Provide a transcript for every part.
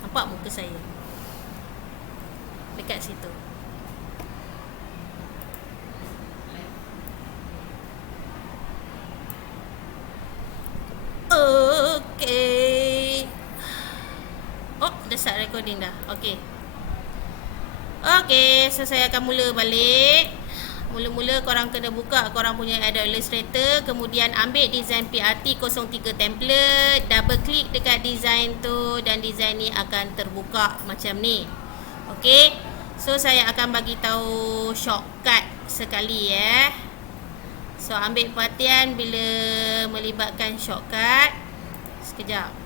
Nampak muka saya dekat situ. Okey. Oh, dah start recording dah. Okey. Okey, so saya akan mula balik. Mula-mula korang kena buka korang punya Adobe Illustrator, kemudian ambil design PRT 03 template, double klik dekat design tu dan design ni akan terbuka macam ni. Okey. So saya akan bagi tahu shortcut sekali So ambil perhatian bila melibatkan shortcut. Sekejap.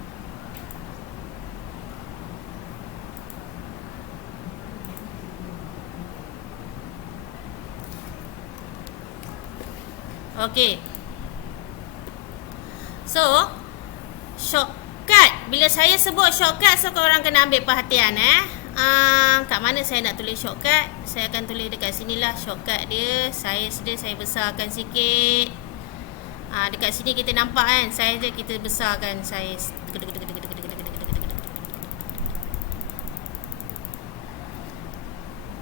Okey. So, shortcut. Bila saya sebut shortcut, so korang kena ambil perhatian kat mana saya nak tulis shortcut? Saya akan tulis dekat sinilah shortcut dia. Saya besarkan sikit. Dekat sini kita nampak kan, saya kita besarkan saya.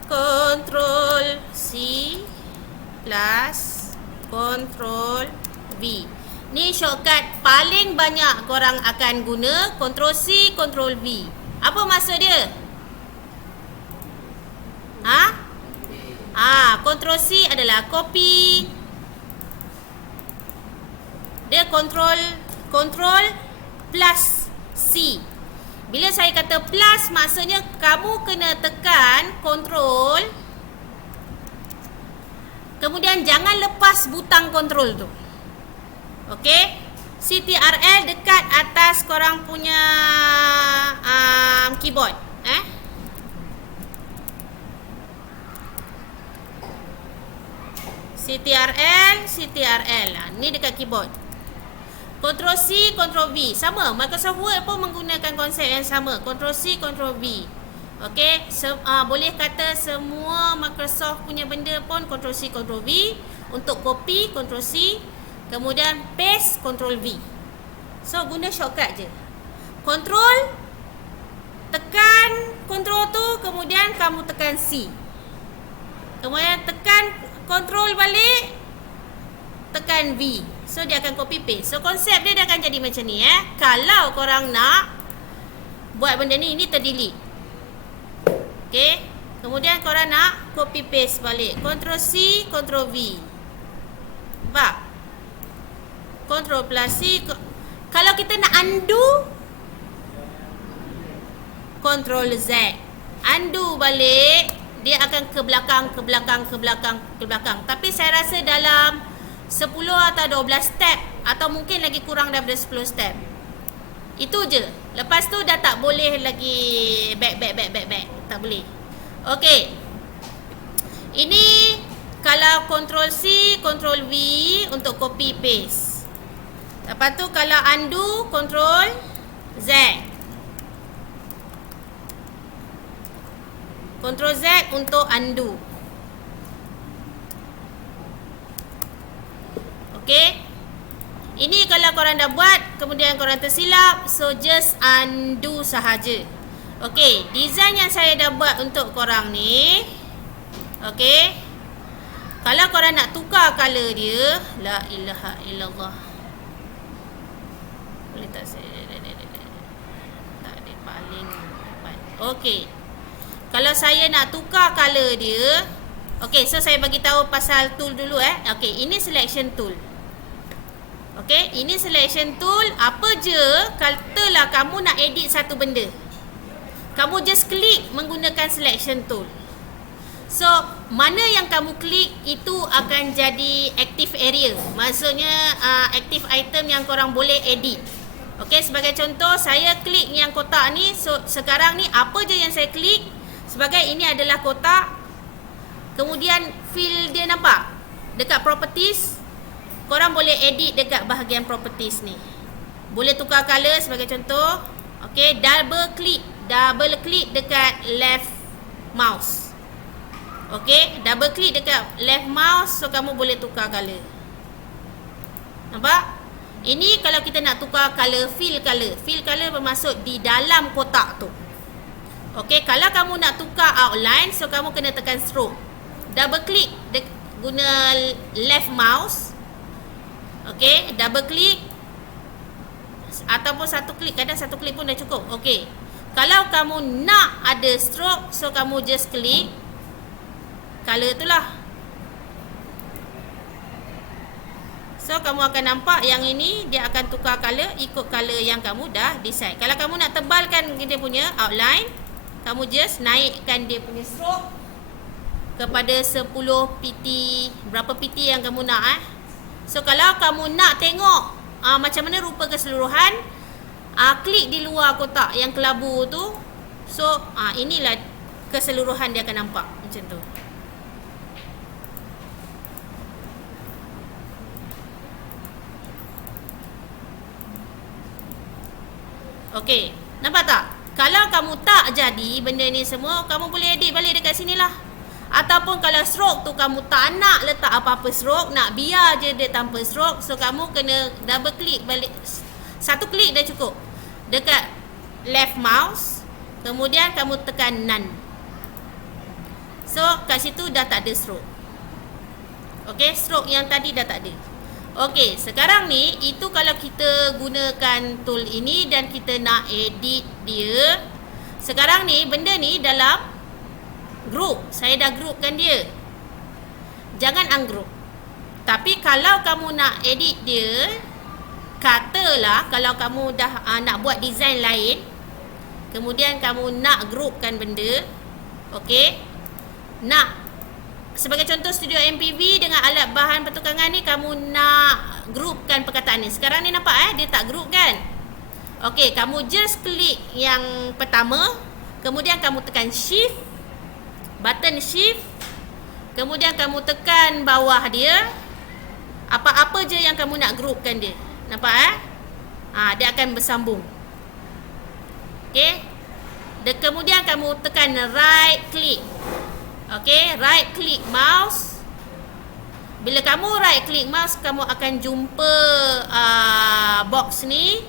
Control C plus Control V. Ni shortcut paling banyak korang akan guna. Control C, Control V. Apa maksud dia? Control C adalah copy. Dia control plus C. Bila saya kata plus, maksudnya kamu kena tekan control, kemudian jangan lepas butang control tu. Okey? CTRL dekat atas korang punya keyboard. CTRL. Ni dekat keyboard. Ctrl C, Ctrl V. Sama, Microsoft Word pun menggunakan konsep yang sama. Ctrl C, Ctrl V. Okey, boleh kata semua Microsoft punya benda pun Ctrl C, Ctrl V. Untuk copy, Ctrl C. Kemudian paste, Ctrl V. So, guna shortcut je. Control, tekan Ctrl tu, kemudian kamu tekan C. Kemudian tekan Ctrl balik, tekan V. So, dia akan copy paste. So, konsep dia akan jadi macam ni Kalau korang nak buat benda ni, ini terdelete. Okey. Kemudian korang nak copy paste balik. Ctrl C, Ctrl V. Nampak? Ctrl plus C. Kalau kita nak undo, Ctrl Z. Undo balik, dia akan ke belakang. Tapi saya rasa dalam 10 atau 12 step, atau mungkin lagi kurang daripada 10 step. Itu je. Lepas tu dah tak boleh lagi back. Tak boleh. Okey. Ini kalau Ctrl C, Ctrl V untuk copy paste. Lepas tu kalau undo, Ctrl Z. Ctrl Z untuk undo. Okey. Ini kalau korang dah buat, kemudian korang tersilap, so just undo sahaja. Okey, design yang saya dah buat untuk korang ni. Okey. Kalau korang nak tukar color dia, la ilaha illallah. Boleh tak saya tak ada paling depan. Okey. Kalau saya nak tukar color dia, okey, so saya bagi tahu pasal tool dulu Okey, ini selection tool. Okey, ini selection tool. Apa je, katalah kamu nak edit satu benda, kamu just klik menggunakan selection tool. So, mana yang kamu klik itu akan jadi active area. Maksudnya active item yang korang boleh edit. Okey, sebagai contoh, saya klik yang kotak ni. So, sekarang ni apa je yang saya klik, sebagai ini adalah kotak. Kemudian fill dia nampak dekat properties. Korang boleh edit dekat bahagian properties ni. Boleh tukar color sebagai contoh. Okey, double klik dekat left mouse. Okey, double klik dekat left mouse, so kamu boleh tukar color. Nampak? Ini kalau kita nak tukar color, fill color. Fill color bermaksud di dalam kotak tu. Okey, kalau kamu nak tukar outline, so kamu kena tekan stroke. Double click guna left mouse. Okey, double click ataupun satu klik, kadang satu klik pun dah cukup. Okey. Kalau kamu nak ada stroke, so kamu just klik color tu lah. So kamu akan nampak yang ini dia akan tukar color ikut color yang kamu dah decide. Kalau kamu nak tebalkan dia punya outline, kamu just naikkan dia punya stroke kepada 10 pt, berapa pt yang kamu nak So kalau kamu nak tengok macam mana rupa keseluruhan, klik di luar kotak yang kelabu tu. So inilah keseluruhan dia akan nampak macam tu. Okey, nampak tak? Kalau kamu tak jadi benda ni semua, kamu boleh edit balik dekat sini lah. Ataupun kalau stroke tu kamu tak nak letak apa-apa stroke, nak biar je dia tanpa stroke, so kamu kena double click balik. Satu klik dah cukup. Dekat left mouse, kemudian kamu tekan none. So kat situ dah tak ada stroke. Okey, stroke yang tadi dah tak ada. Okey, sekarang ni itu kalau kita gunakan tool ini dan kita nak edit dia. Sekarang ni benda ni dalam group. Saya dah groupkan dia. Jangan ungroup. Tapi kalau kamu nak edit dia, katalah kalau kamu dah nak buat design lain, kemudian kamu nak groupkan benda. Okey. Nak sebagai contoh studio MPV dengan alat bahan pertukangan ni, kamu nak groupkan perkataan ni. Sekarang ni nampak dia tak group kan? Okey, kamu just klik yang pertama, kemudian kamu tekan shift, button shift, kemudian kamu tekan bawah dia, apa-apa je yang kamu nak groupkan dia. Nampak dia akan bersambung. Okey. Kemudian kamu tekan right click. Okey, right click mouse. Bila kamu right click mouse, kamu akan jumpa box ni.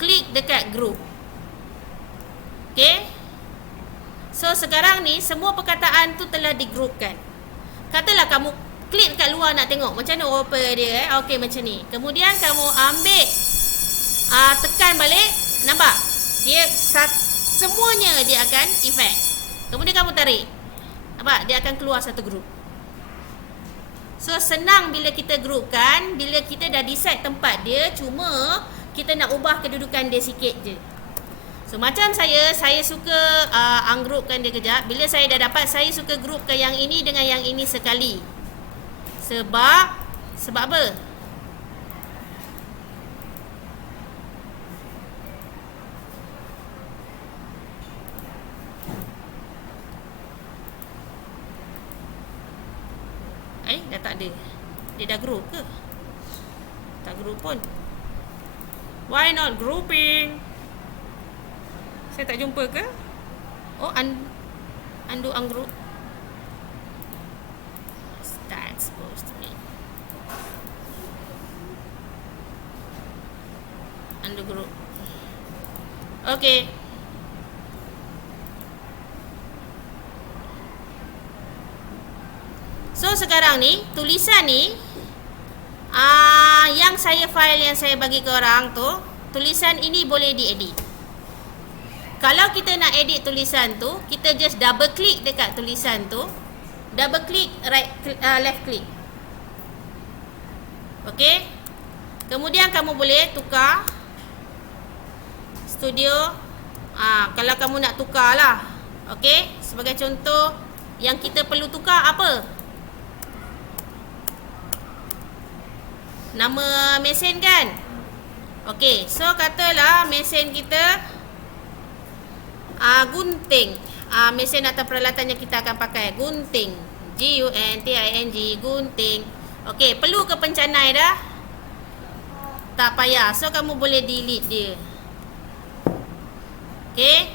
Klik dekat group. Okey. So sekarang ni semua perkataan tu telah digroupkan. Katalah kamu klik dekat luar nak tengok macam mana rupa dia Okey, macam ni. Kemudian kamu ambil tekan balik, nampak? Dia semuanya dia akan effect. Kemudian kamu tarik. Nampak? Dia akan keluar satu group. So senang bila kita groupkan, bila kita dah decide tempat dia, cuma kita nak ubah kedudukan dia sikit je. So macam saya suka ungroupkan dia kejap. Bila saya dah dapat, saya suka groupkan yang ini dengan yang ini sekali. Sebab apa? Dah tak ada. Dia dah group ke? Tak group pun. Why not grouping? Saya tak jumpa ke? Oh, undo ungroup. What's that supposed to mean? Undo group. Okay. So sekarang ni tulisan ni yang file yang saya bagi ke orang tu, tulisan ini boleh diedit. Kalau kita nak edit tulisan tu, kita just double click dekat tulisan tu, double click left click. Okey. Kemudian kamu boleh tukar studio. Kalau kamu nak tukar lah. Okey, sebagai contoh yang kita perlu tukar apa? Nama mesin kan? Okey, so katalah mesin kita gunting. Mesin atau peralatan yang kita akan pakai gunting. Gunting, gunting. Okey, perlu ke pencanai dah? Tak payah. So kamu boleh delete dia. Okey.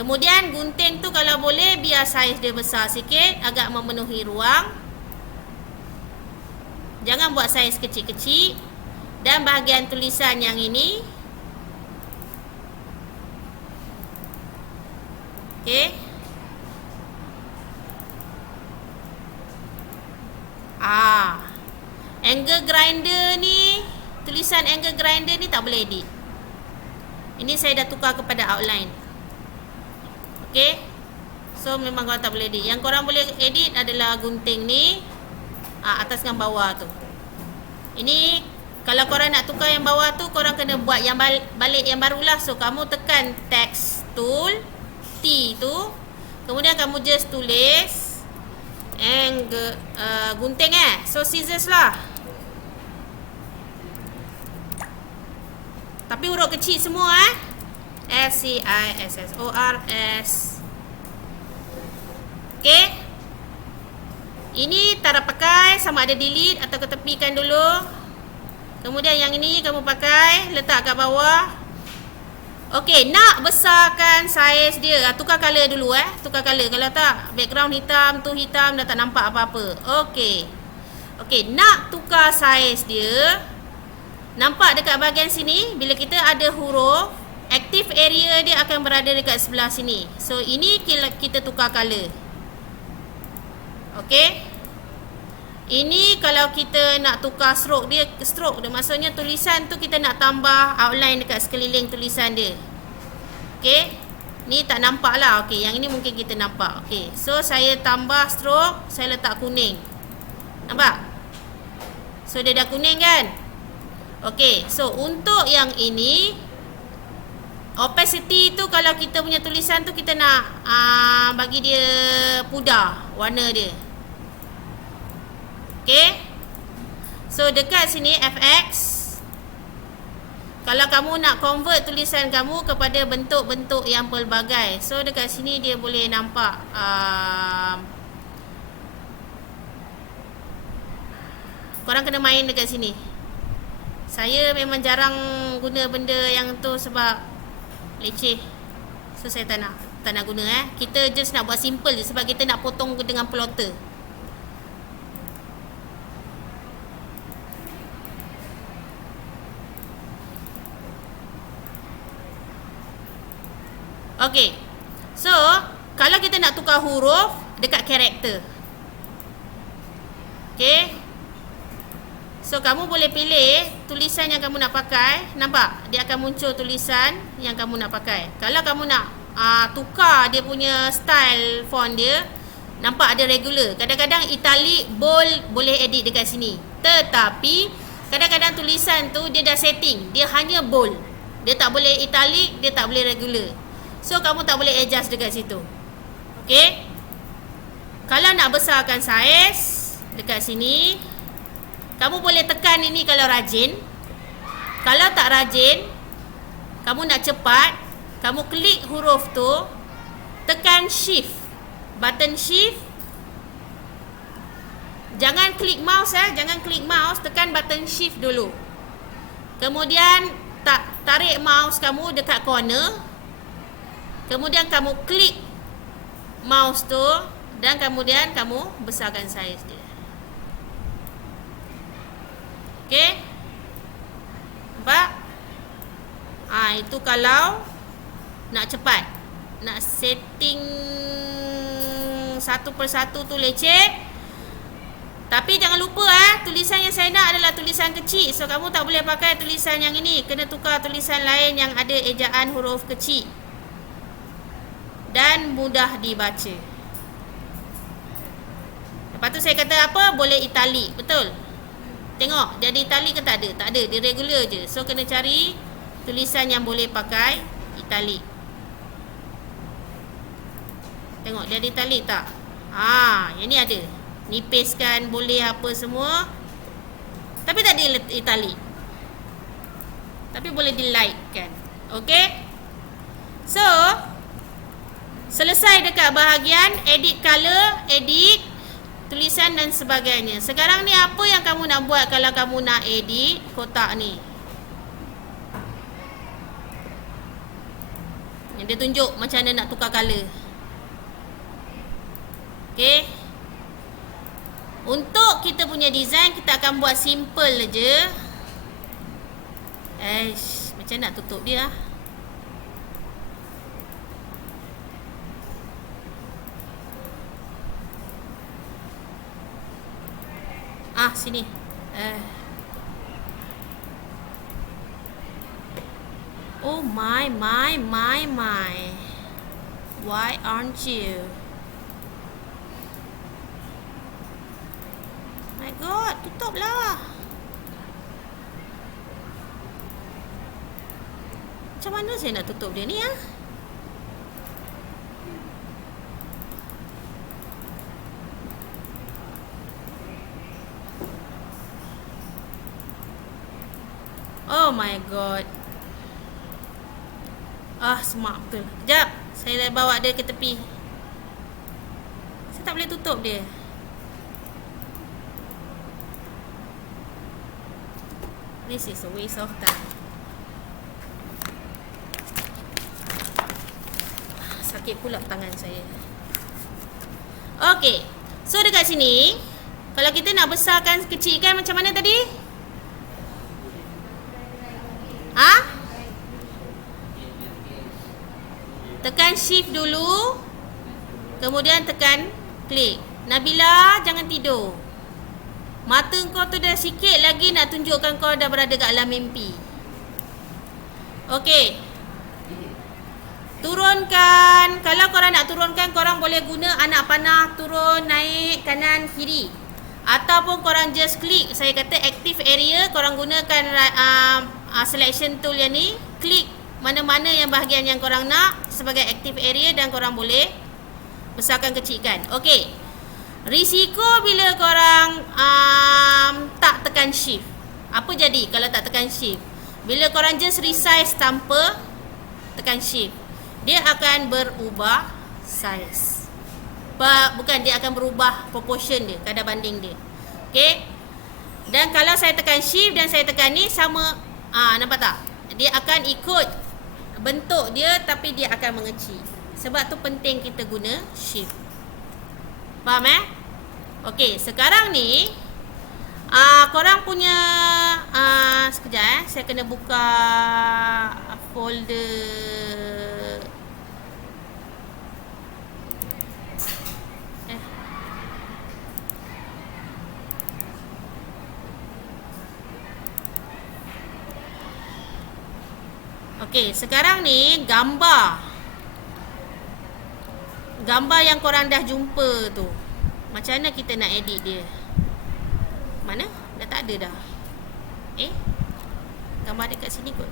Kemudian gunting tu kalau boleh biar saiz dia besar sikit, agak memenuhi ruang. Jangan buat saiz kecil-kecil. Dan bahagian tulisan yang ini. Okey. Angle grinder ni, tulisan angle grinder ni tak boleh edit. Ini saya dah tukar kepada outline. Okey. So memang korang tak boleh edit. Yang korang boleh edit adalah gunting ni, atas dengan bawah tu. Ini kalau korang nak tukar yang bawah tu, korang kena buat yang balik yang barulah. So kamu tekan text tool T tu, kemudian kamu just tulis angle gunting So scissors lah. Tapi huruf kecil semua SCISSORS. Okey. Ini tak ada pakai, sama ada delete atau ketepikan dulu. Kemudian yang ini kamu pakai, letak kat bawah. Okey, nak besarkan saiz dia, tukar color dulu tukar color. Kalau tak, background hitam tu hitam, dah tak nampak apa-apa. Okey. Okey, nak tukar saiz dia. Nampak dekat bahagian sini, bila kita ada huruf, active area dia akan berada dekat sebelah sini. So ini kita tukar color. Okey. Ini kalau kita nak tukar stroke dia, maksudnya tulisan tu kita nak tambah outline dekat sekeliling tulisan dia. Okey. Ni tak nampak lah. Okey, yang ini mungkin kita nampak. Okey. So saya tambah stroke, saya letak kuning. Nampak? So dia dah kuning kan? Okey, so untuk yang ini, opacity tu kalau kita punya tulisan tu kita nak bagi dia pudar warna dia. Okey. So dekat sini FX, kalau kamu nak convert tulisan kamu kepada bentuk-bentuk yang pelbagai, so dekat sini dia boleh nampak korang kena main dekat sini. Saya memang jarang guna benda yang tu sebab leceh. So saya tak nak guna Kita just nak buat simple je sebab kita nak potong dengan plotter. Okey. So, kalau kita nak tukar huruf dekat karakter. Okey. So kamu boleh pilih tulisan yang kamu nak pakai. Nampak? Dia akan muncul tulisan yang kamu nak pakai. Kalau kamu nak tukar dia punya style font dia, nampak ada regular. Kadang-kadang italic, bold boleh edit dekat sini. Tetapi kadang-kadang tulisan tu dia dah setting, dia hanya bold. Dia tak boleh italic, dia tak boleh regular. So kamu tak boleh adjust dekat situ. Okey? Kalau nak besarkan saiz dekat sini, kamu boleh tekan ini kalau rajin. Kalau tak rajin, kamu nak cepat, kamu klik huruf tu, tekan shift, button shift. Jangan klik mouse jangan klik mouse, tekan button shift dulu. Kemudian tarik mouse kamu dekat corner. Kemudian kamu klik mouse tu dan kemudian kamu besarkan saiz dia. Okey. Nampak? Itu kalau nak cepat. Nak setting satu persatu tu leceh. Tapi jangan lupa tulisan yang saya nak adalah tulisan kecil. So kamu tak boleh pakai tulisan yang ini. Kena tukar tulisan lain yang ada ejaan huruf kecil dan mudah dibaca. Lepas tu saya kata apa? Boleh italic. Betul? Tengok, dia ada italic ke tak ada? Tak ada, dia regular je. So kena cari tulisan yang boleh pakai italic. Tengok, dia ada italic tak? Yang ni ada. Nipis kan, boleh apa semua. Tapi tak ada italic. Tapi boleh di light kan. Okay? So selesai dekat bahagian edit color, edit tulisan dan sebagainya. Sekarang ni apa yang kamu nak buat kalau kamu nak edit kotak ni? Yang dia tunjuk macam mana nak tukar color. Okay. Untuk kita punya design, kita akan buat simple je. Macam nak tutup dia? Sini. Oh my. Why aren't you? My God, tutuplah. Macam mana saya nak tutup dia ni ya? Oh my God. Smart betul. Sekejap, saya dah bawa dia ke tepi. Saya tak boleh tutup dia. This is a waste of time. Sakit pula tangan saya. Okay, so dekat sini, kalau kita nak besarkan, kecilkan macam mana tadi? Tekan shift dulu, kemudian tekan klik. Nabila, jangan tidur. Mata kau tu dah sikit lagi nak tunjukkan kau dah berada kat alam mimpi. Okey. Turunkan. Kalau korang nak turunkan, korang boleh guna anak panah turun, naik, kanan, kiri. Ataupun korang just klik. Saya kata active area, korang gunakan selection tool yang ni. Klik mana-mana yang bahagian yang korang nak sebagai active area dan korang boleh besarkan, kecilkan. Okey. Risiko bila korang tak tekan shift. Apa jadi kalau tak tekan shift? Bila korang just resize tanpa tekan shift, dia akan berubah size. Bukan, dia akan berubah proportion dia, kadar banding dia. Okey. Dan kalau saya tekan shift dan saya tekan ni sama, nampak tak? Dia akan ikut bentuk dia tapi dia akan mengecil. Sebab tu penting kita guna shift. Faham Okey, sekarang ni korang punya sekejap saya kena buka folder. Okey, sekarang ni gambar yang korang dah jumpa tu, macam mana kita nak edit dia? Mana? Dah tak ada dah. Gambar dekat sini kot.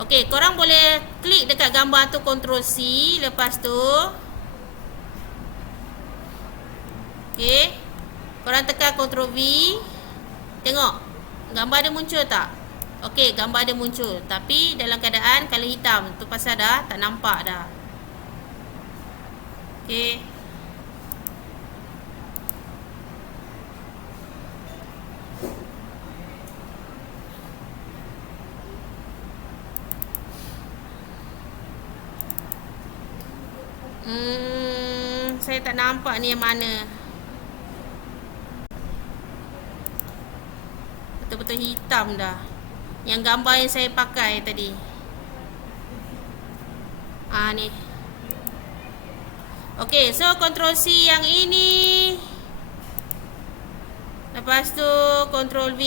Okey, korang boleh klik dekat gambar tu, Ctrl C. Lepas tu okey, korang tekan Ctrl V. Tengok gambar dia muncul tak? Okey, gambar dia muncul, tapi dalam keadaan color hitam. Tu pasal dah tak nampak dah. Okey. Saya tak nampak ni yang mana. Betul-betul hitam dah. Yang gambar yang saya pakai tadi. Ni. Okey, so Ctrl C yang ini. Lepas tu Ctrl V.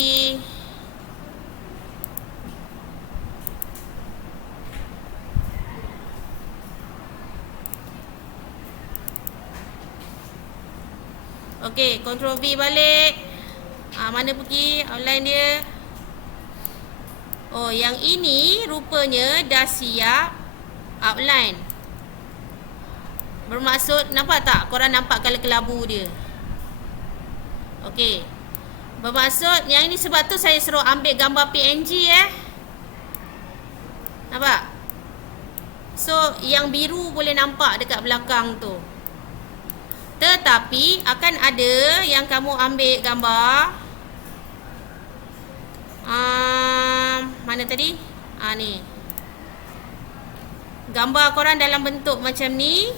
Okey, Ctrl V balik. Mana pergi outline dia? Oh, yang ini rupanya dah siap outline. Bermaksud, nampak tak? Korang nampak color kelabu dia. Okey. Bermaksud, yang ini sebab tu saya suruh ambil gambar PNG Nampak? So, yang biru boleh nampak dekat belakang tu. Tetapi, akan ada yang kamu ambil gambar. Mana tadi? Ni. Gambar korang dalam bentuk macam ni.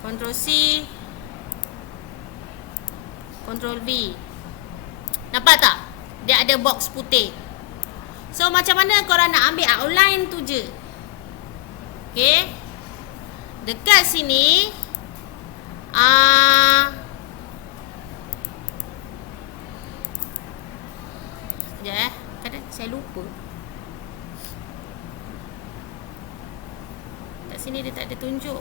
Ctrl C. Ctrl V. Nampak tak? Dia ada box putih. So macam mana korang nak ambil outline tu je. Okay. Dekat sini sekejap kadang saya lupa. Kat sini dia tak ada tunjuk.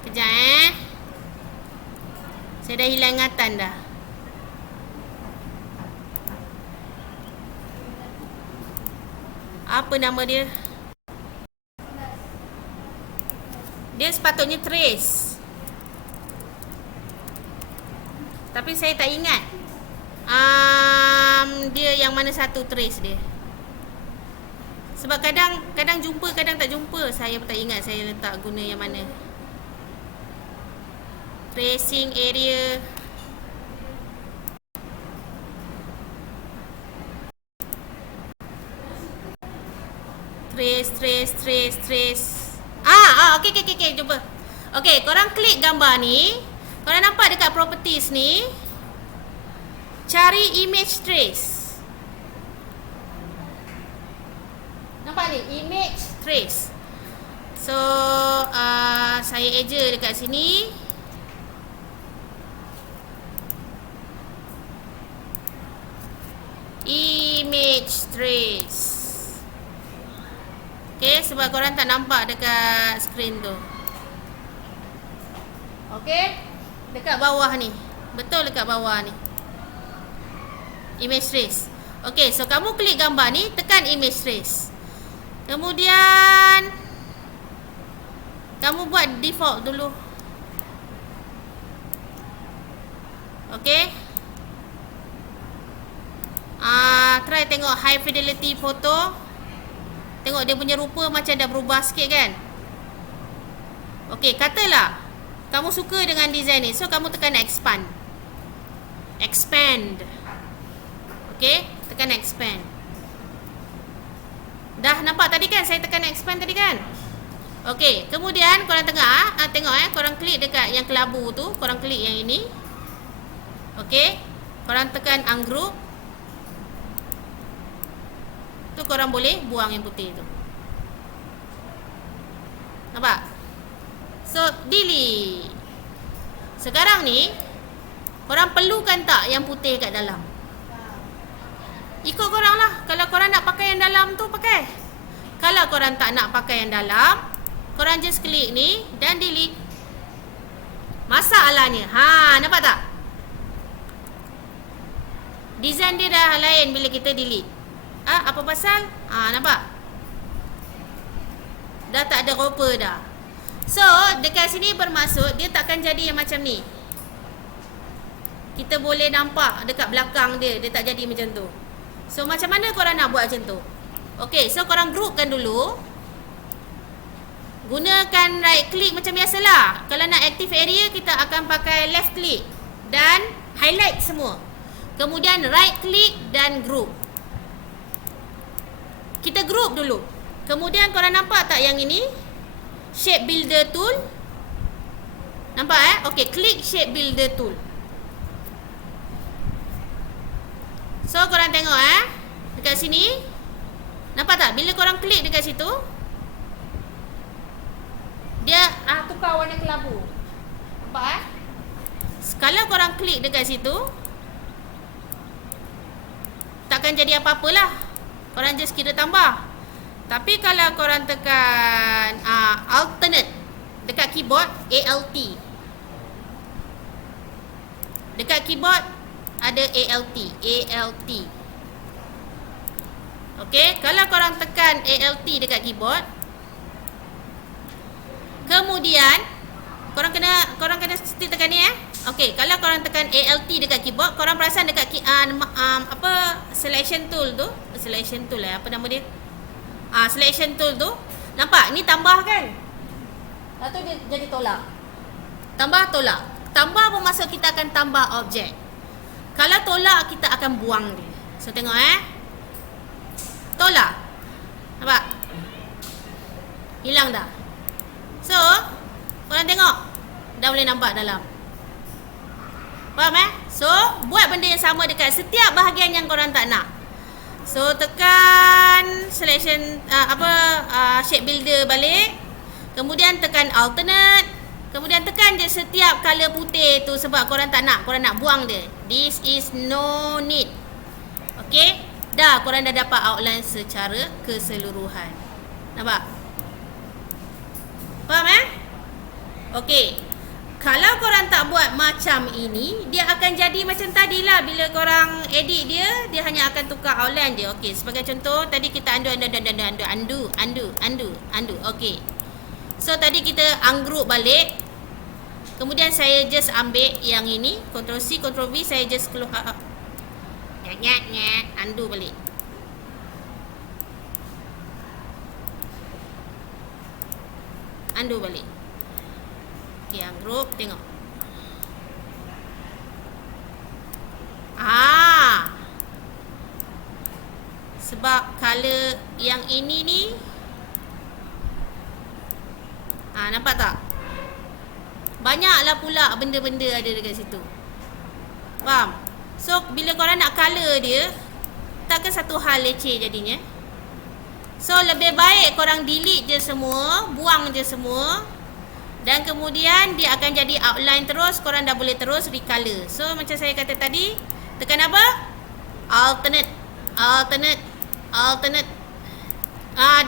Kejap. Saya dah hilang ingatan dah. Apa nama dia? Dia sepatutnya trace. Tapi saya tak ingat. Dia yang mana satu trace dia. Sebab kadang jumpa, kadang tak jumpa. Saya tak ingat saya letak guna yang mana. Tracing area. Trace. Okay, jumpa. Okay, korang klik gambar ni. Korang nampak dekat properties ni. Cari image trace. Nampak ni, image trace. So, saya eja dekat sini. Image trace. Okay, sebab korang tak nampak dekat screen tu. Okay, dekat bawah ni. Betul dekat bawah ni. Image trace. Okay, so kamu klik gambar ni, tekan image trace. Kemudian kamu buat default dulu. Okay. Try tengok high fidelity photo. Tengok dia punya rupa macam dah berubah sikit kan. Okay, katalah kamu suka dengan design ni. So kamu tekan expand. Okay, tekan expand. Dah nampak tadi kan, saya tekan expand tadi kan. Okay, kemudian korang tengok korang klik dekat yang kelabu tu. Korang klik yang ini. Okay, korang tekan ungroup. Tu korang boleh buang yang putih tu. Nampak? So, delete. Sekarang ni korang perlukan tak yang putih kat dalam? Ikut korang lah. Kalau korang nak pakai yang dalam tu, pakai. Kalau korang tak nak pakai yang dalam, korang just klik ni dan delete. Masalahnya, nampak tak? Design dia dah lain bila kita delete. Apa pasal? Nampak? Dah tak ada rupa dah. So, dekat sini bermaksud dia takkan jadi yang macam ni. Kita boleh nampak dekat belakang dia, dia tak jadi macam tu. So, macam mana korang nak buat macam tu? Okay, so korang groupkan dulu. Gunakan right click macam biasalah. Kalau nak active area, kita akan pakai left click dan highlight semua. Kemudian right click dan group. Kita group dulu. Kemudian korang nampak tak yang ini? Shape builder tool. Nampak Okay, klik shape builder tool. So korang tengok dekat sini. Nampak tak? Bila korang klik dekat situ, dia tukar warna kelabu. Nampak Kalau korang klik dekat situ, takkan jadi apa-apalah. Korang just kira tambah. Tapi kalau korang tekan alternate dekat keyboard, ALT. Dekat keyboard ada ALT. Okay, kalau korang tekan ALT dekat keyboard, kemudian korang kena mesti tekan ni Okay, kalau korang tekan ALT dekat keyboard, korang perasan dekat selection tool tu, apa nama dia? Selection tool tu, nampak ni tambah kan? Lepas tu dia jadi tolak. Tambah tolak. tambah bermaksud kita akan tambah objek. Kalau tolak, kita akan buang dia. So, tengok tolak. Nampak? Hilang dah. So, korang tengok. Dah boleh nampak dalam. Faham So, buat benda yang sama dekat setiap bahagian yang korang tak nak. So, tekan selection shape builder balik. Kemudian tekan alternate. Kemudian tekan je setiap color putih tu sebab korang tak nak. Korang nak buang dia. This is no need. Okay. Dah, korang dah dapat outline secara keseluruhan. Nampak? Faham Okay. Kalau korang tak buat macam ini, dia akan jadi macam tadilah. Bila korang edit dia, dia hanya akan tukar outline je. Okey, sebagai contoh, tadi kita undo. Okey. So, tadi kita ungroup balik. Kemudian saya just ambil yang ini, Ctrl C, Ctrl V, saya just keluar. Undo balik. Undo balik. Yang group tengok. Sebab color yang ini ni nampak tak? Banyaklah pula benda-benda ada dekat situ. Faham? So bila korang nak color dia, takkan satu hal leceh jadinya. So lebih baik korang delete je semua, buang je semua. Dan kemudian dia akan jadi outline terus. Korang dah boleh terus recolor. So macam saya kata tadi, tekan apa? Alternate.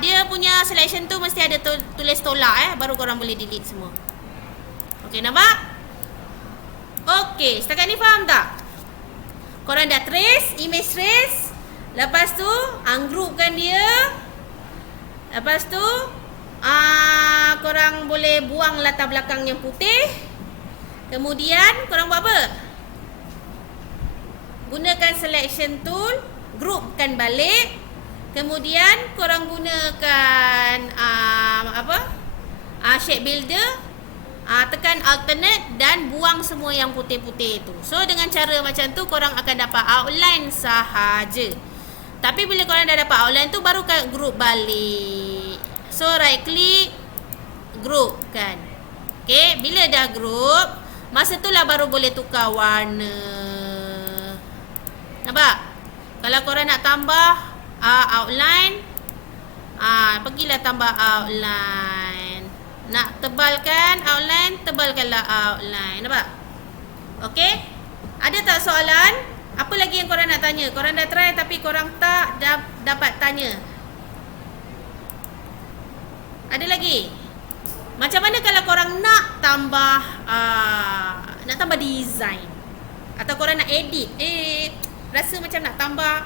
Dia punya selection tu mesti ada tulis tolak baru korang boleh delete semua. Okay, nampak? Okay, setakat ni faham tak? Korang dah trace, image trace. Lepas tu ungroupkan dia. Lepas tu korang boleh buang latar belakang yang putih. Kemudian korang buat apa? Gunakan selection tool, groupkan balik. Kemudian korang gunakan shape builder, tekan alternate dan buang semua yang putih-putih tu. So dengan cara macam tu korang akan dapat outline sahaja. Tapi bila korang dah dapat outline tu, baru group balik. So right click, group kan. Okay, bila dah group, masa tu lah baru boleh tukar warna. Nampak? Kalau korang nak tambah outline, pergilah tambah outline. Nak tebalkan outline, tebalkanlah outline. Nampak? Okay? Ada tak soalan? Apa lagi yang korang nak tanya? Korang dah try tapi korang tak dapat tanya. Ada lagi? Macam mana kalau korang nak tambah design? Atau korang nak edit? Rasa macam nak tambah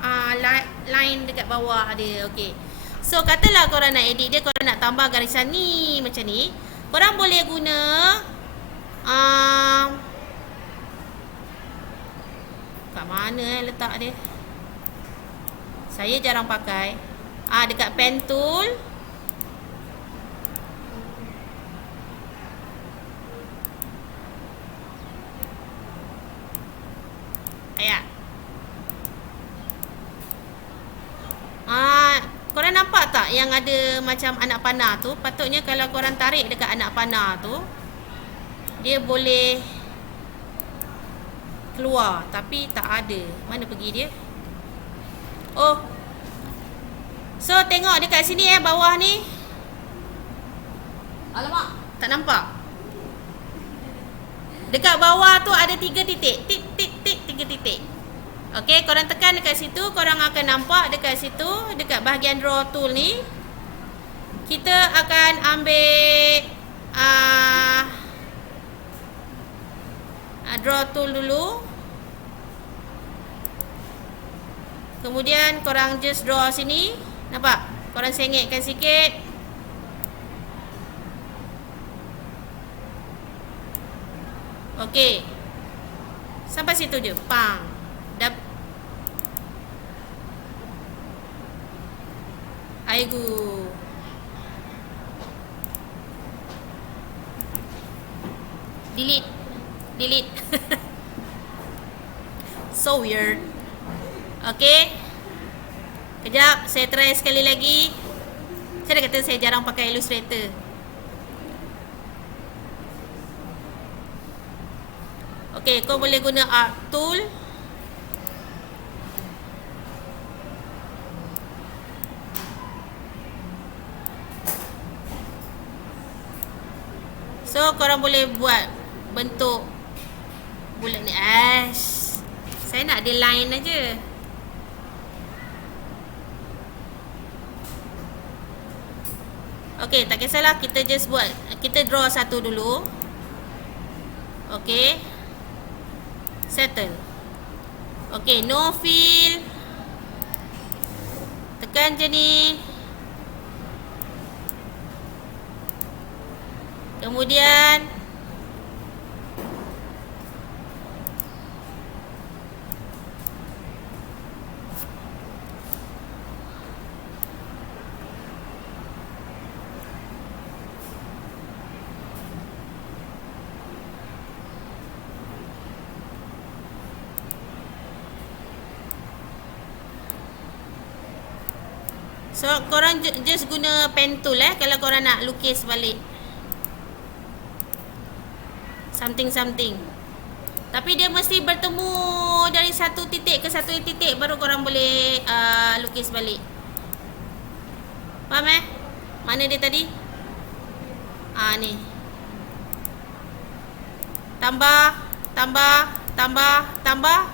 line dekat bawah dia. Okay. So katalah korang nak edit dia, korang nak tambah garisan ni macam ni. Korang boleh guna kat mana letak dia? Saya jarang pakai. Dekat pen tool. Korang nampak tak yang ada macam anak panah tu? Patutnya kalau korang tarik dekat anak panah tu, dia boleh keluar. Tapi tak ada. Mana pergi dia? Oh. So tengok dekat sini bawah ni. Alamak, tak nampak. Dekat bawah tu ada 3 titik. Tik, tik, tik, 3 titik. Okey, korang tekan dekat situ, korang akan nampak dekat situ, dekat bahagian draw tool ni. Kita akan ambil draw tool dulu. Kemudian korang just draw sini. Nampak? Korang sengitkan sikit. Okey. Sampai situ je. Pang. Aigu. Delete. Delete. So weird. Okay. Kejap, saya try sekali lagi. Saya dah kata saya jarang pakai Illustrator. Okay, kau boleh guna Art Tool. So, korang boleh buat bentuk bulat ni. Saya nak ada line aja. Okay, tak kisahlah. Kita just buat. Kita draw satu dulu. Okay. Settle. Okay, no fill. Tekan je ni. Kemudian so korang just guna pen tool kalau korang nak lukis balik something. Tapi dia mesti bertemu dari satu titik ke satu titik baru korang boleh lukis balik. Faham Mana dia tadi? Ni. Tambah.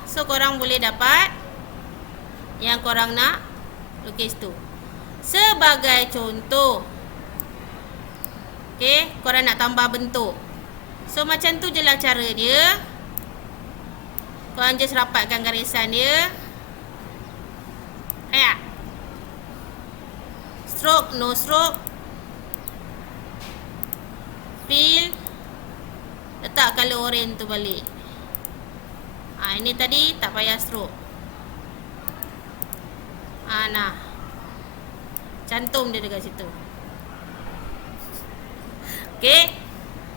So korang boleh dapat yang korang nak lukis tu. Sebagai contoh. Okay, korang nak tambah bentuk. So macam tu je lah cara dia. Korang just rapatkan garisan dia. Stroke, no stroke. Fill. Letak color orange tu balik. Ini tadi tak payah stroke. Nah. Cantum dia dekat situ. Okay.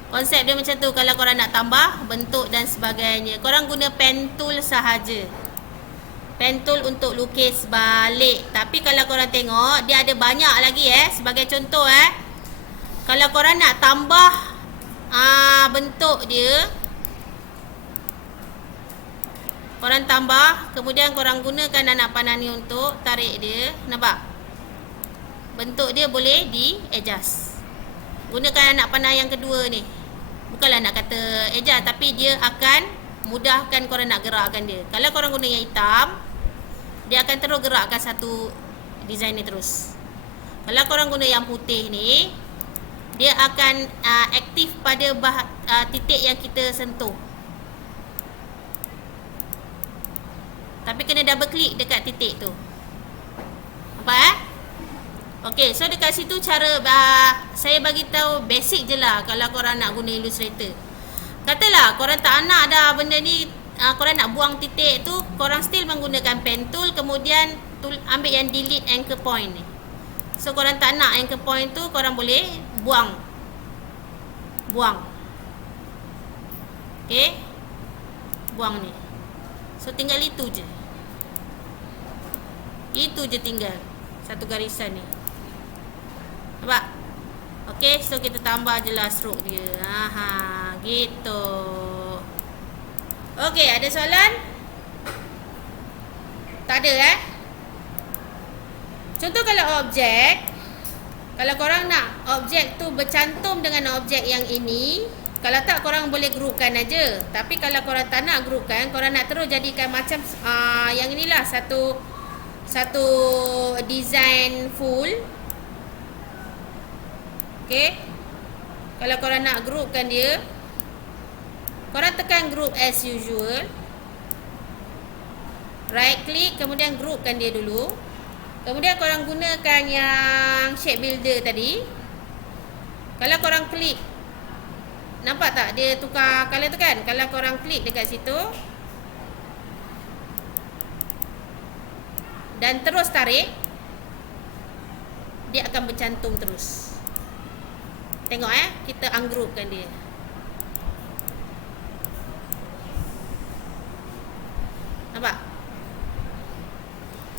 Konsep dia macam tu. Kalau korang nak tambah bentuk dan sebagainya, korang guna pen tool sahaja. Pen tool untuk lukis balik. Tapi kalau korang tengok, dia ada banyak lagi Sebagai contoh kalau korang nak tambah bentuk dia, korang tambah. Kemudian korang gunakan anak panah ni untuk tarik dia. Nampak? Bentuk dia boleh di-adjust. Gunakan anak panah yang kedua ni. Bukanlah nak kata adjust, tapi dia akan mudahkan korang nak gerakkan dia. Kalau korang guna yang hitam, dia akan terus gerakkan satu design ni terus. Kalau korang guna yang putih ni, dia akan aktif pada titik yang kita sentuh. Tapi kena double klik dekat titik tu. Nampak Okay, so dekat situ cara saya bagi tahu basic je lah kalau korang nak guna Illustrator. Katalah korang tak nak dah benda ni, korang nak buang titik tu, korang still menggunakan pen tool, kemudian ambil yang delete anchor point ni. So korang tak nak anchor point tu, korang boleh buang. Okay, buang ni. So tinggal itu je. Itu je tinggal satu garisan ni. Nampak? Okay, so kita tambah je lah stroke dia. Gitu. Okay, ada soalan? Tak ada Contoh kalau objek, kalau korang nak objek tu bercantum dengan objek yang ini, kalau tak korang boleh groupkan aja. Tapi kalau korang tak nak groupkan, korang nak terus jadikan macam yang inilah satu design full. Okay. Kalau korang nak groupkan dia, korang tekan group as usual. Right click, kemudian groupkan dia dulu. Kemudian korang gunakan yang shape builder tadi. Kalau korang klik, nampak tak dia tukar color tu kan? Kalau korang klik dekat situ dan terus tarik, dia akan bercantum terus. Tengok kita ungroupkan dia.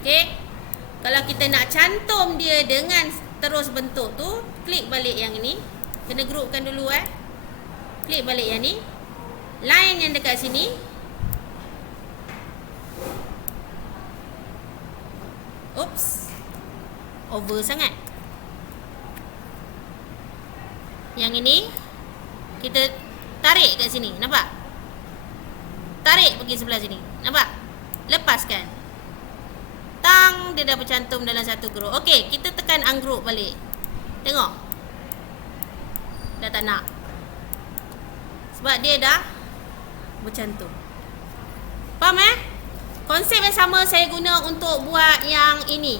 Okey. Kalau kita nak cantum dia dengan terus bentuk tu, klik balik yang ini. Kena groupkan dulu Klik balik yang ni. Line yang dekat sini. Oops. Over sangat. Yang ini kita tarik kat sini. Nampak? Tarik pergi sebelah sini. Nampak? Lepaskan. Tang, dia dah bercantum dalam satu group. Okey, kita tekan ungroup balik. Tengok. Dah tak nak. Sebab dia dah bercantum. Faham Konsep yang sama saya guna untuk buat yang ini.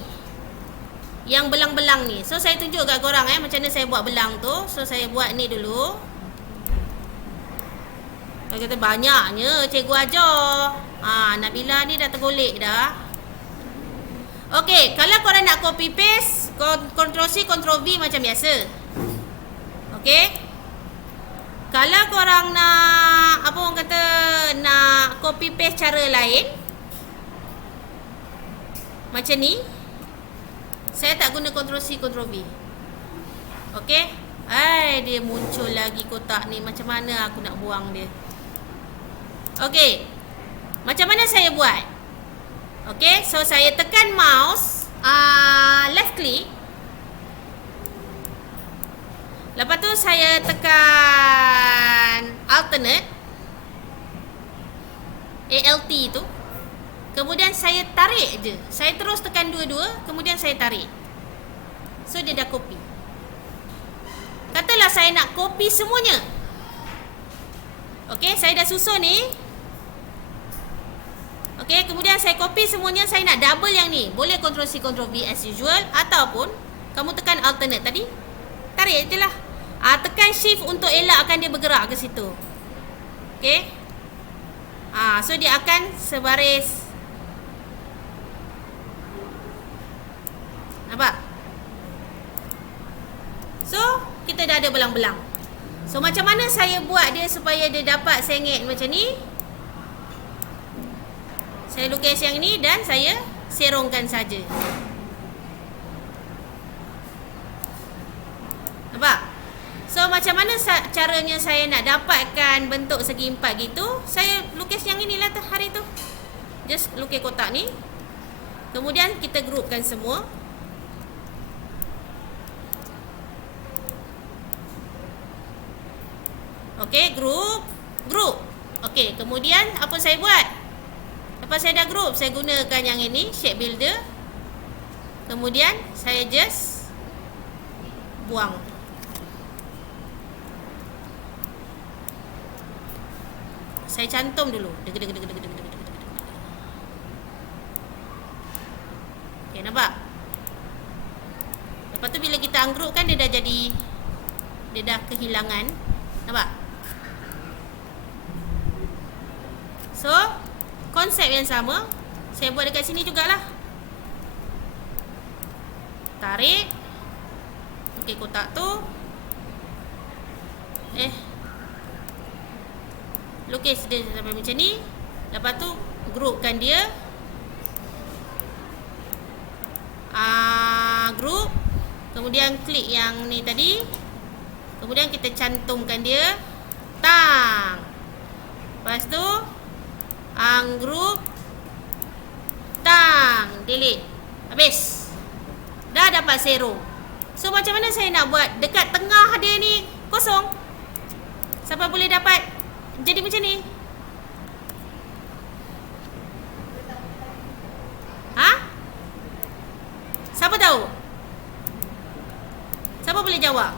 Yang belang-belang ni. So saya tunjuk kat korang macam mana saya buat belang tu. So saya buat ni dulu. Dia kata banyaknya cikgu ajar. Nabila ni dah tergolek dah. Okey, kalau korang nak copy paste, Ctrl C Ctrl V macam biasa. Okey. Kalau korang nak nak copy paste cara lain, macam ni, saya tak guna Ctrl C Ctrl V. Okey. Dia muncul lagi kotak ni. Macam mana aku nak buang dia? Okey. Macam mana saya buat? Okey, so saya tekan mouse, left click. Lepas tu saya tekan alternate, ALT tu. Kemudian saya tarik je. Saya terus tekan dua-dua, kemudian saya tarik. So dia dah copy. Katalah saya nak copy semuanya. Okey, saya dah susun ni. Okey, kemudian saya copy semuanya. Saya nak double yang ni. Boleh Ctrl C Ctrl V as usual. Ataupun kamu tekan alternate tadi. Tarik je lah. Tekan shift untuk elakkan dia bergerak ke situ. Okey. So dia akan sebaris. Nampak? So kita dah ada belang-belang. So macam mana saya buat dia supaya dia dapat sengit macam ni? Saya lukis yang ni dan saya serongkan saja. Nampak? So macam mana caranya saya nak dapatkan bentuk segi empat gitu? Saya lukis yang inilah hari tu. Just lukis kotak ni. Kemudian kita groupkan semua. Okey, group. Okey, kemudian apa saya buat? Lepas saya dah group, saya gunakan yang ini, shape builder. Kemudian saya just buang. Saya cantum dulu. Okey, nampak? Lepas tu bila kita ungroup kan dia dah jadi, dia dah kehilangan. Nampak? So konsep yang sama saya buat dekat sini jugalah. Tarik. Okey, kotak tu. Lukis dia sampai macam ni. Lepas tu groupkan dia. Group. Kemudian klik yang ni tadi. Kemudian kita cantumkan dia. Tang. Lepas tu ungroup, tang, delete. Habis. Dah dapat zero. So macam mana saya nak buat dekat tengah dia ni kosong? Siapa boleh dapat jadi macam ni? Siapa tahu? Siapa boleh jawab?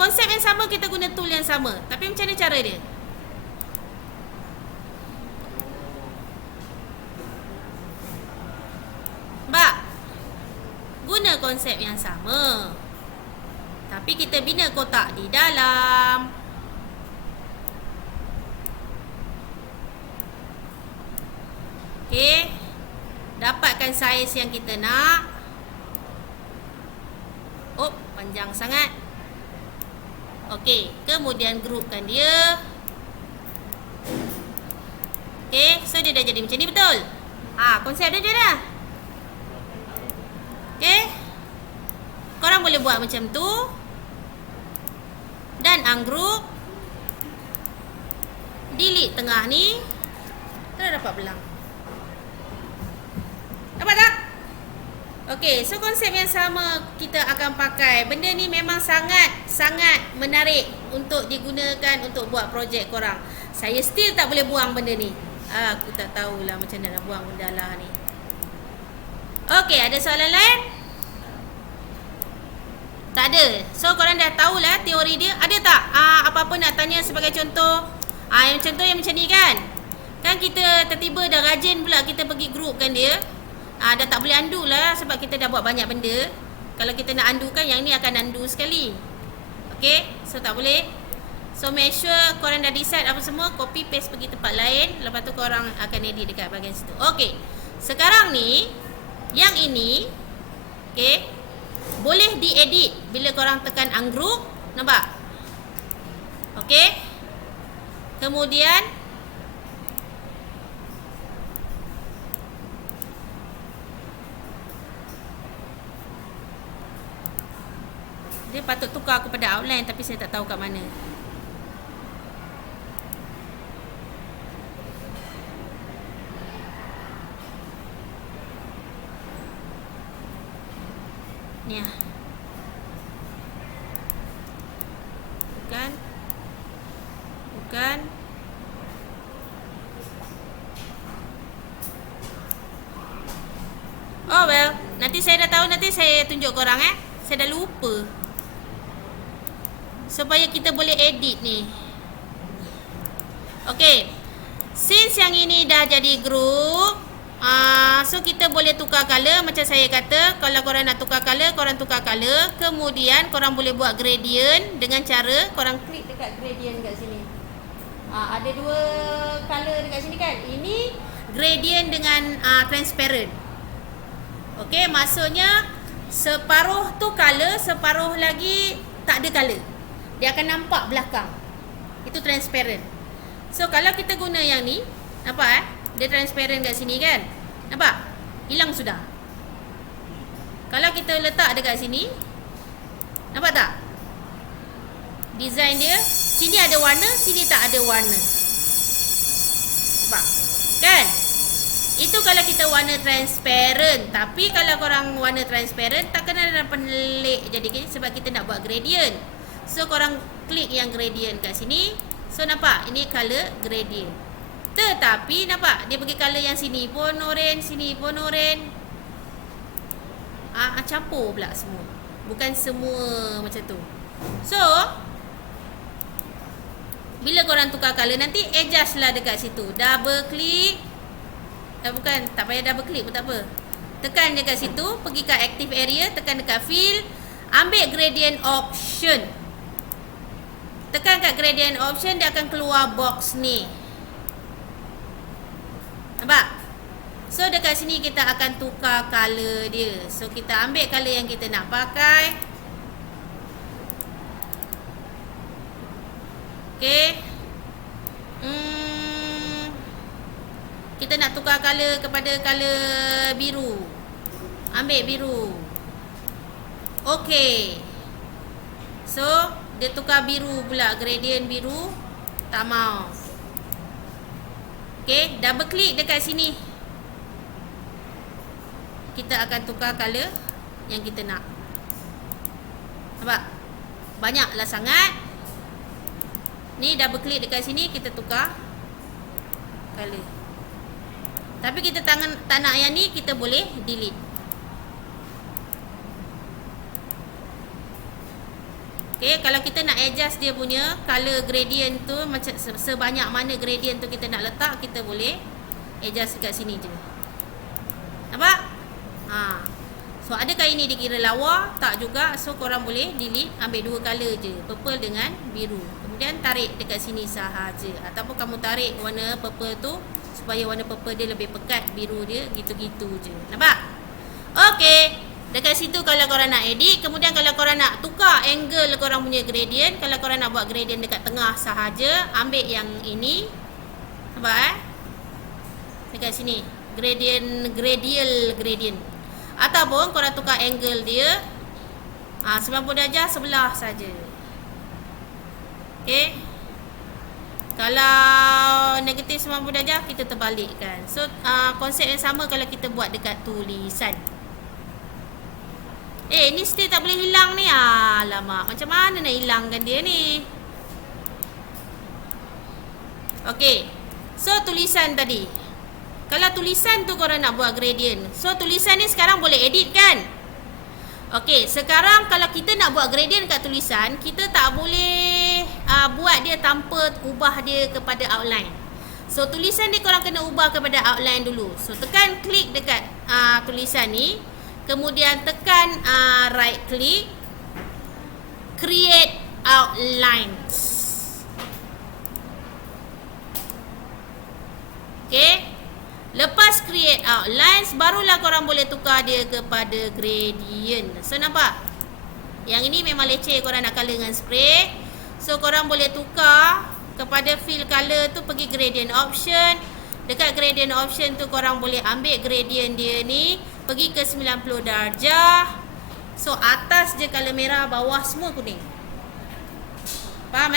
Konsep yang sama, kita guna tool yang sama. Tapi macam mana cara dia? Mbak, guna konsep yang sama. Tapi kita bina kotak di dalam. Okey. Dapatkan saiz yang kita nak. Panjang sangat. Okey, kemudian groupkan dia. Okay, so dia dah jadi macam ni, betul? Konsep dia dah. Okay, korang boleh buat macam tu. Dan ungroup. Delete tengah ni. Dah dapat belang. Dapat tak? Okay, so konsep yang sama kita akan pakai. Benda ni memang sangat menarik untuk digunakan untuk buat projek korang. Saya still tak boleh buang benda ni. Aku tak tahulah macam mana nak buang benda lah ni. Okay, ada soalan lain? Tak ada. So korang dah tahulah teori dia. Ada tak apa-apa nak tanya sebagai contoh? Yang contoh yang macam ni kan. Kan kita tiba-tiba dah rajin pula kita pergi grupkan dia. Dah tak boleh undo lah sebab kita dah buat banyak benda. Kalau kita nak undo kan, yang ni akan undo sekali. Okay, so tak boleh. So make sure korang dah decide apa semua, copy paste pergi tempat lain. Lepas tu korang akan edit dekat bahagian situ. Okay, sekarang ni yang ini, okay, boleh diedit bila korang tekan ungroup. Nampak? Okay, kemudian dia patut tukar kepada outline, tapi saya tak tahu kat mana. Ni lah. Bukan. Oh well, nanti saya dah tahu, nanti saya tunjuk korang Saya dah lupa. Supaya kita boleh edit ni. Okay, since yang ini dah jadi group, so kita boleh tukar color. Macam saya kata, kalau korang nak tukar color, korang tukar color. Kemudian korang boleh buat gradient dengan cara korang klik dekat gradient kat sini. Ada dua color dekat sini kan. Ini gradient dengan transparent. Okay, maksudnya separuh tu color, separuh lagi tak ada color. Dia akan nampak belakang. Itu transparent. So kalau kita guna yang ni, nampak dia transparent kat sini kan. Nampak? Hilang sudah. Kalau kita letak dekat sini, nampak tak? Design dia, sini ada warna, sini tak ada warna. Nampak? Kan? Itu kalau kita warna transparent. Tapi kalau korang warna transparent, tak kena ada pelik jadi sebab kita nak buat gradient. So korang klik yang gradient kat sini. So nampak? Ini color gradient. Tetapi nampak? Dia bagi color yang sini pun orange, sini pun orange. Campur pula semua. Bukan semua macam tu. So bila korang tukar color, nanti adjust lah dekat situ. Double klik. Bukan, tak payah double klik pun tak apa. Tekan je kat situ, pergi kat active area, tekan dekat fill, ambil gradient option. Tekan kat gradient option, dia akan keluar box ni. Nampak? So dekat sini kita akan tukar color dia. So kita ambil color yang kita nak pakai. Okay. Kita nak tukar color kepada color biru. Ambil biru. Okay. So dia tukar biru pula, gradient biru. Tak mau. Okay, double klik dekat sini. Kita akan tukar color yang kita nak. Nampak? Banyaklah sangat. Ni double klik dekat sini, kita tukar color. Tapi kita tak nak yang ni, kita boleh delete. Okay, kalau kita nak adjust dia punya color gradient tu, macam sebanyak mana gradient tu kita nak letak, kita boleh adjust kat sini je. Nampak? So adakah ini dikira lawa? Tak juga. So korang boleh delete, ambil dua color je, purple dengan biru. Kemudian tarik dekat sini sahaja. Ataupun kamu tarik warna purple tu supaya warna purple dia lebih pekat, biru dia gitu-gitu je. Nampak? Okay. Dekat situ kalau korang nak edit. Kemudian kalau korang nak tukar angle korang punya gradient, kalau korang nak buat gradient dekat tengah sahaja, ambil yang ini. Nampak Dekat sini. Gradient. Ataupun korang tukar angle dia. 90 darjah sebelah saja. Okey. Kalau negatif 90 darjah, kita terbalikkan. So, konsep yang sama kalau kita buat dekat tulisan. Ni still tak boleh hilang ni. Alamak, macam mana nak hilangkan dia ni? Okey. So, tulisan tadi. Kalau tulisan tu korang nak buat gradient. So, tulisan ni sekarang boleh edit kan? Okey, sekarang kalau kita nak buat gradient kat tulisan, kita tak boleh buat dia tanpa ubah dia kepada outline. So, tulisan ni korang kena ubah kepada outline dulu. So, tekan klik dekat tulisan ni. Kemudian tekan right click. Create outlines. Okey. Lepas create outlines, barulah korang boleh tukar dia kepada gradient. So, nampak? Yang ini memang leceh korang nak color dengan spray. So, korang boleh tukar kepada fill color tu, pergi gradient option. Dekat gradient option tu, korang boleh ambil gradient dia ni, pergi ke 90 darjah. So, atas je color merah, bawah semua kuning. Faham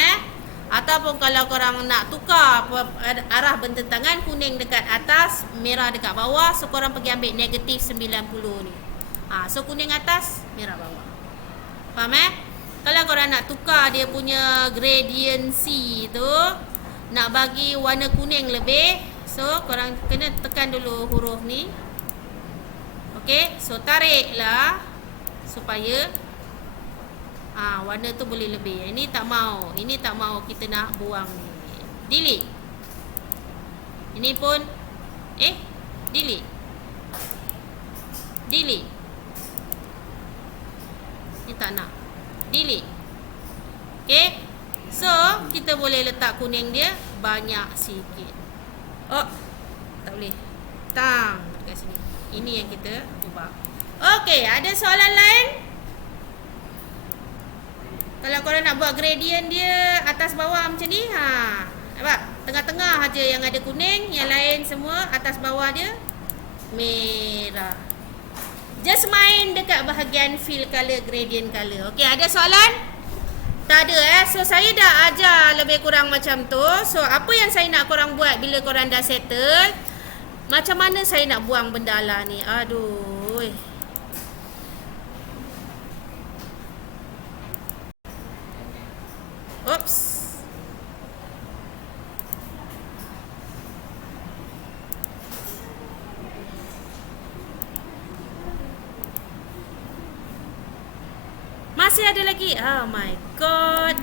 Ataupun kalau korang nak tukar arah bertentangan, kuning dekat atas, merah dekat bawah. So, korang pergi ambil negatif 90 ni. So, kuning atas, merah bawah. Faham Kalau korang nak tukar dia punya gradiency tu, nak bagi warna kuning lebih, so, korang kena tekan dulu huruf ni. Okey, so tariklah supaya warna tu boleh lebih. Ini tak mau. Ini tak mau, kita nak buang ni. Delete. Ini pun delete. Delete. Ini tak nak. Delete. Okey. So, kita boleh letak kuning dia banyak sikit. Oh, tak boleh. Tang dekat sini. Ini yang kita ubah. Okey, ada soalan lain? Kalau korang nak buat gradient dia atas bawah macam ni, nampak? Tengah-tengah aja yang ada kuning, yang lain semua atas bawah dia merah. Just main dekat bahagian fill color, gradient color. Okey, ada soalan? Tak ada So, saya dah ajar lebih kurang macam tu. So, apa yang saya nak korang buat bila korang dah settle? Macam mana saya nak buang benda lah ni? Aduh. Oops. Masih ada lagi. Oh my god.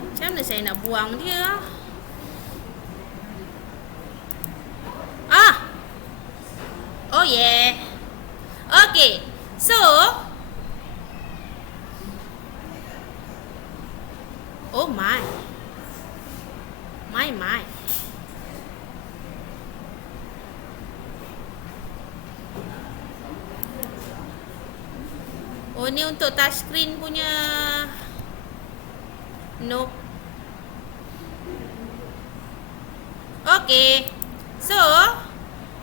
Macam mana saya nak buang dia? Oh yeah. Okay. So, oh my. My. Oh, ni untuk touchscreen punya. Nope. Okay. So,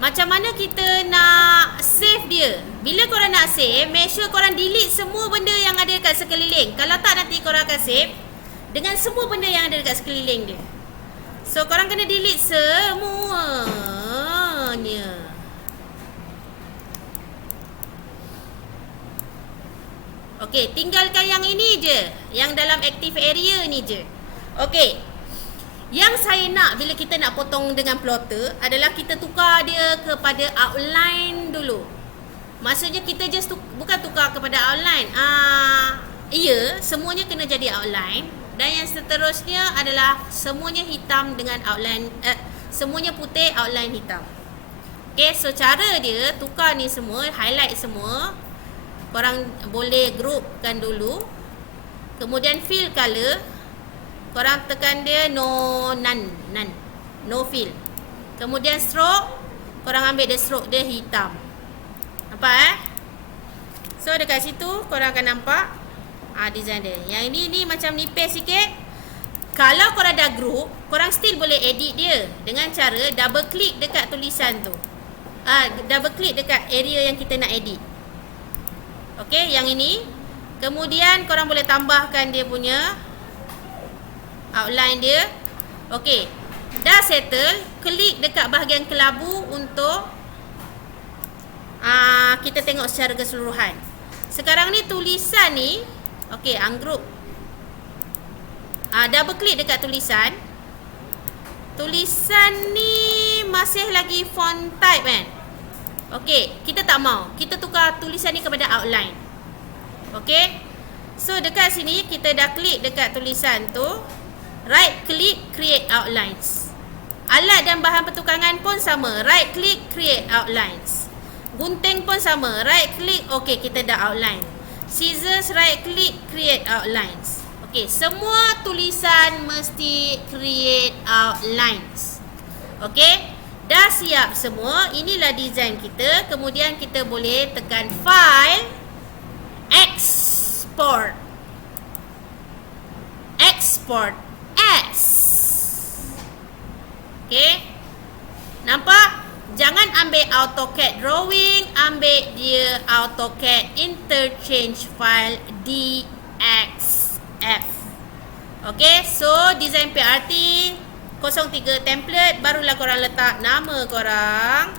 macam mana kita nak save dia? Bila korang nak save, make sure korang delete semua benda yang ada dekat sekeliling. Kalau tak, nanti korang akan save dengan semua benda yang ada dekat sekeliling dia. So, korang kena delete semuanya. Okey, tinggalkan yang ini je. Yang dalam active area ni je. Okey. Yang saya nak bila kita nak potong dengan plotter adalah kita tukar dia kepada outline dulu. Maksudnya kita just bukan tukar kepada outline. Ya, semuanya kena jadi outline. Dan yang seterusnya adalah semuanya hitam dengan outline. Semuanya putih, outline hitam. Okay, so cara dia tukar ni semua, highlight semua. Korang boleh groupkan dulu. Kemudian fill color. Korang tekan dia none. No fill. Kemudian stroke. Korang ambil dia stroke dia hitam. Nampak So dekat situ korang akan nampak design dia. Yang ini macam nipis sikit. Kalau korang dah group, korang still boleh edit dia dengan cara double click dekat tulisan tu. Double click dekat area yang kita nak edit. Okey, yang ini. Kemudian korang boleh tambahkan dia punya outline dia. Okey, dah settle. Klik dekat bahagian kelabu untuk kita tengok secara keseluruhan. Sekarang ni tulisan ni, okey, ungroup. Double klik dekat tulisan. Tulisan ni masih lagi font type kan. Okey, kita tak mau. Kita tukar tulisan ni kepada outline. Okey. So dekat sini kita dah klik dekat tulisan tu. Right click create outlines. Alat dan bahan pertukangan pun sama. Right click create outlines. Gunting pun sama. Right click, okey, kita dah outline. Scissors, right click create outlines. Okey, semua tulisan mesti create outlines. Okey, dah siap semua. Inilah design kita. Kemudian kita boleh tekan file, export. Export as. Okey, nampak? Jangan ambil AutoCAD drawing, ambil dia AutoCAD interchange file DXF. Okey, so design PRT 03 template, barulah korang letak nama korang.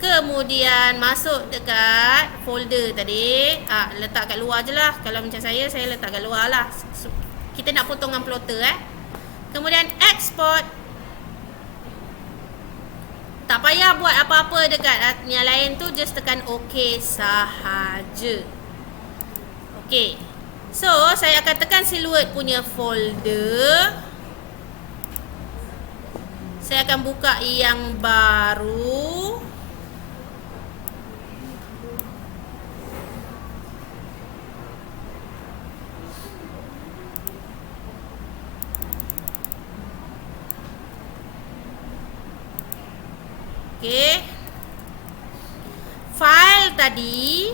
Kemudian masuk dekat folder tadi. Letak kat luar je lah. Kalau macam saya letak kat luar lah. Kita nak potong dengan plotter Kemudian export. Tak payah buat apa-apa dekat yang lain tu, just tekan OK sahaja. OK. So, saya akan tekan Silhouette punya folder. Saya akan buka yang baru. Okay. File tadi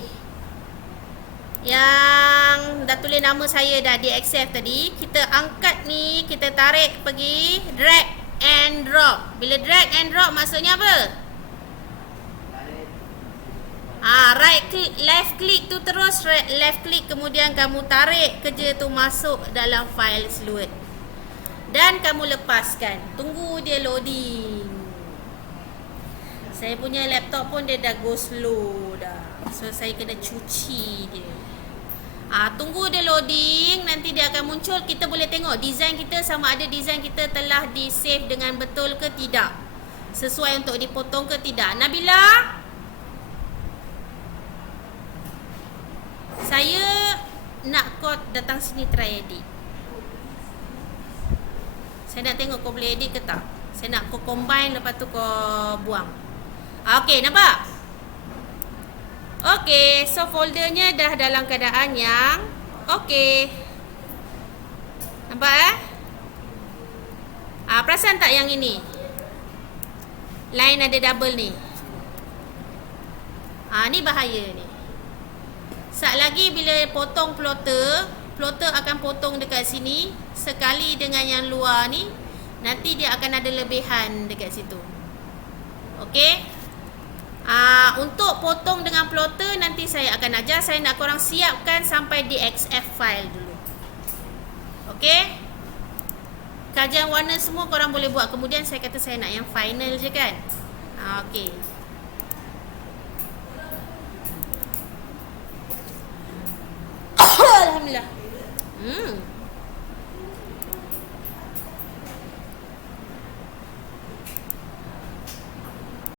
yang dah tulis nama saya dah di accept tadi, kita angkat ni, kita tarik pergi, drag and drop. Bila drag and drop maksudnya apa? Right click, left click tu terus left click, kemudian kamu tarik kerja tu masuk dalam file Silhouette. Dan kamu lepaskan. Tunggu dia loading. Saya punya laptop pun dia dah go slow dah. So saya kena cuci dia. Tunggu dia loading. Nanti dia akan muncul. Kita boleh tengok design kita, sama ada design kita telah di save dengan betul ke tidak, sesuai untuk dipotong ke tidak. Nabila, saya nak kau datang sini try edit. Saya nak tengok kau boleh edit ke tak. Saya nak kau combine, lepas tu kau buang. Okey, nampak? Okey, so foldernya dah dalam keadaan yang okey. Nampak perasan tak yang ini? Line ada double ni. Ni bahaya ni. Sat lagi bila potong plotter akan potong dekat sini sekali dengan yang luar ni. Nanti dia akan ada lebihan dekat situ. Okey? Untuk potong dengan plotter nanti saya akan ajar. Saya nak korang siapkan sampai DXF file dulu. Okey? Kajian warna semua korang boleh buat. Kemudian saya kata saya nak yang final je kan. Okey. Alhamdulillah.